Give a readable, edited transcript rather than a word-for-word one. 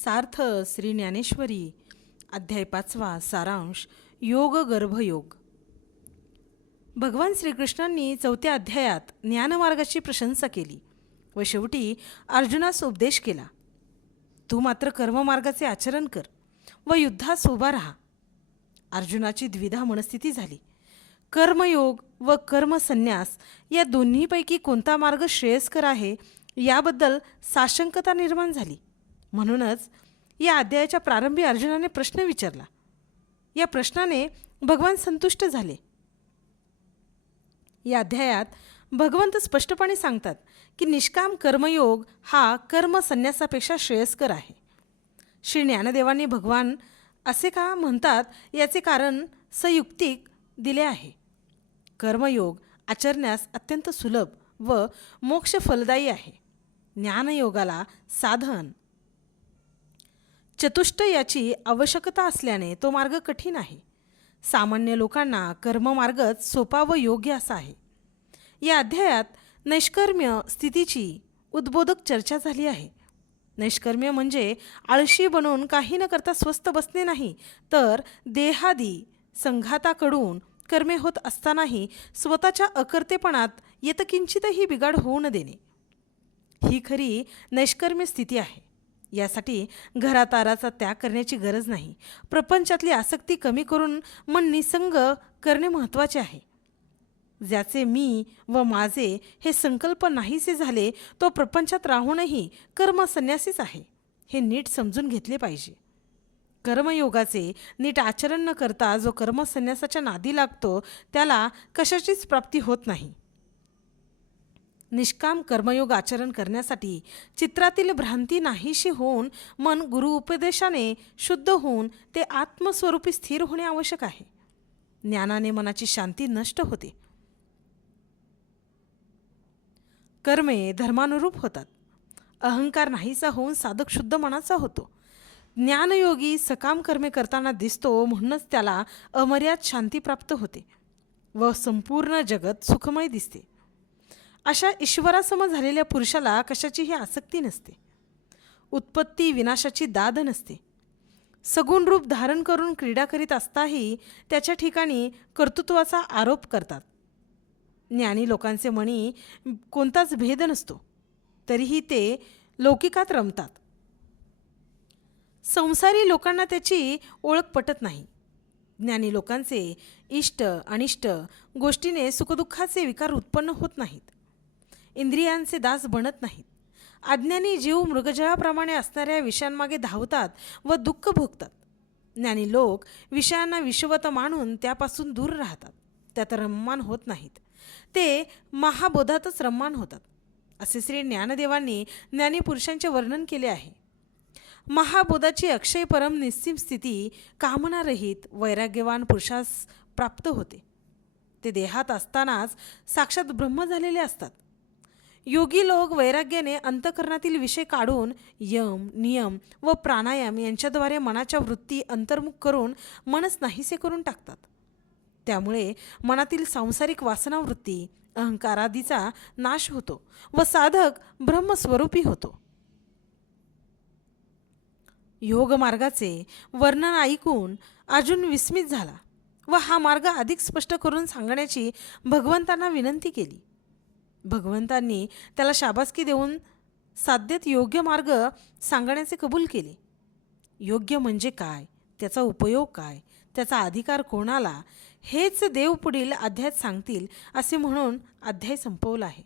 सार्थ श्री ज्ञानेश्वरी अध्याय 5 सारांश योग गर्भयोग. भगवान श्रीकृष्णांनी 4थ्या अध्यायात ज्ञानमार्गाची प्रशंसा केली व शेवटी अर्जुनास उपदेश केला. तू मात्र कर्ममार्गाचे आचरण कर व युद्धास उभा राहा. अर्जुनाची द्विधा मनस्थिती झाली. कर्मयोग व कर्मसन्यास या दोन्हीपैकी कोणता मार्ग श्रेयस्कर आहे याबद्दल साशंकता निर्माण झाली. म्हणूनच या अध्यायाच्या प्रारंभी अर्जुनाने प्रश्न विचारला. या प्रश्नाने भगवान संतुष्ट झाले. या अध्यायात भगवंत स्पष्टपणे सांगतात की निष्काम कर्मयोग हा कर्मसन्यासापेक्षा श्रेयस्कर आहे. श्री ज्ञानदेवांनी भगवान असे का म्हणतात याचे कारण संयुक्तिक दिले आहे. कर्मयोग आचरण्यास अत्यंत सुलभ व मोक्ष फलदायी आहे. ज्ञानयोगाला साधन चतुष्टयाची आवश्यकता असल्याने तो मार्ग कठीण आहे. सामान्य लोकांना कर्ममार्गच सोपा व योग्य असा आहे. या अध्यायात नैष्कर्म्य स्थितीची उद्बोधक चर्चा झाली आहे. नैष्कर्म्य म्हणजे आळशी बनून काही न करता स्वस्थ बसणे नाही, तर देहादी संघाताकडून कर्मे होत असतानाही स्वतःच्या अकर्तेपणात यत्किंचितही बिघाड होऊ न देणे, ही खरी नैष्कर्म्य स्थिती आहे. यासाठी घरादाराचा त्याग करण्याची गरज नाही. प्रपंचातली आसक्ती कमी करून मन निसंग करणे महत्त्वाचे आहे. ज्याचे मी व माझे हे संकल्प नाहीसे झाले तो प्रपंचात राहूनही कर्मसन्यासीच आहे, हे नीट समजून घेतले पाहिजे. कर्मयोगाचे नीट आचरण न करता जो कर्मसन्यासाच्या नादी लागतो त्याला कशाचीच प्राप्ती होत नाही. निष्काम कर्मयोग आचरण करण्यासाठी चित्रातील भ्रांती नाहीशी होऊन मन गुरु उपदेशाने शुद्ध होऊन ते आत्मस्वरूपी स्थिर होणे आवश्यक आहे. ज्ञानाने मनाची शांती नष्ट होते. कर्मे धर्मानुरूप होतात. अहंकार नाहीसा होऊन साधक शुद्ध मनाचा होतो. ज्ञानयोगी सकाम कर्मे करताना दिसतो, म्हणूनच त्याला अमर्याद शांती प्राप्त होते व संपूर्ण जगत सुखमय दिसते. अशा ईश्वरासम झालेल्या पुरुषाला कशाचीही आसक्ती नसते. उत्पत्ती विनाशाची दाद नसते. सगुण रूप धारण करून क्रीडा करीत असताही त्याच्या ठिकाणी कर्तृत्वाचा आरोप करतात. ज्ञानी लोकांचे मनी कोणताच भेद नसतो, तरीही ते लौकिकात रमतात. संसारी लोकांना त्याची ओळख पटत नाही. ज्ञानी लोकांचे इष्ट अनिष्ट गोष्टीने सुखदुःखाचे विकार उत्पन्न होत नाहीत. इंद्रियांचे दास बनत नाहीत. अज्ञानी जीव मृगजळाप्रमाणे असणाऱ्या विषयांमागे धावतात व दुःख भोगतात. ज्ञानी लोक विषयांना विषवत मानून त्यापासून दूर राहतात. त्यात रममान होत नाहीत. ते महाबोधातच रममान होतात. असे श्री ज्ञानदेवांनी ज्ञानी पुरुषांचे वर्णन केले आहे. महाबोधाची अक्षय परम निस्सीम स्थिती कामनारहित वैराग्यवान पुरुषास प्राप्त होते. ते देहात असतानाच साक्षात ब्रह्म झालेले असतात. योगी लोक वैराग्याने अंतःकरणातील विषय काढून यम नियम व प्राणायाम यांच्याद्वारे मनाच्या वृत्ती अंतर्मुख करून मनच नाहीसे करून टाकतात. त्यामुळे मनातील सांसारिक वासनावृत्ती अहंकारादीचा नाश होतो व साधक ब्रह्मस्वरूपी होतो. योगमार्गाचे वर्णन ऐकून अर्जुन विस्मित झाला व हा मार्ग अधिक स्पष्ट करून सांगण्याची भगवंतांना विनंती केली. भगवंतांनी त्याला शाबासकी देऊन साध्यत योग्य मार्ग सांगण्याचे कबूल केले. योग्य म्हणजे काय, त्याचा उपयोग काय, त्याचा अधिकार कोणाला, हेच देव पुढील अध्यायात सांगतील असे म्हणून अध्याय संपवला आहे.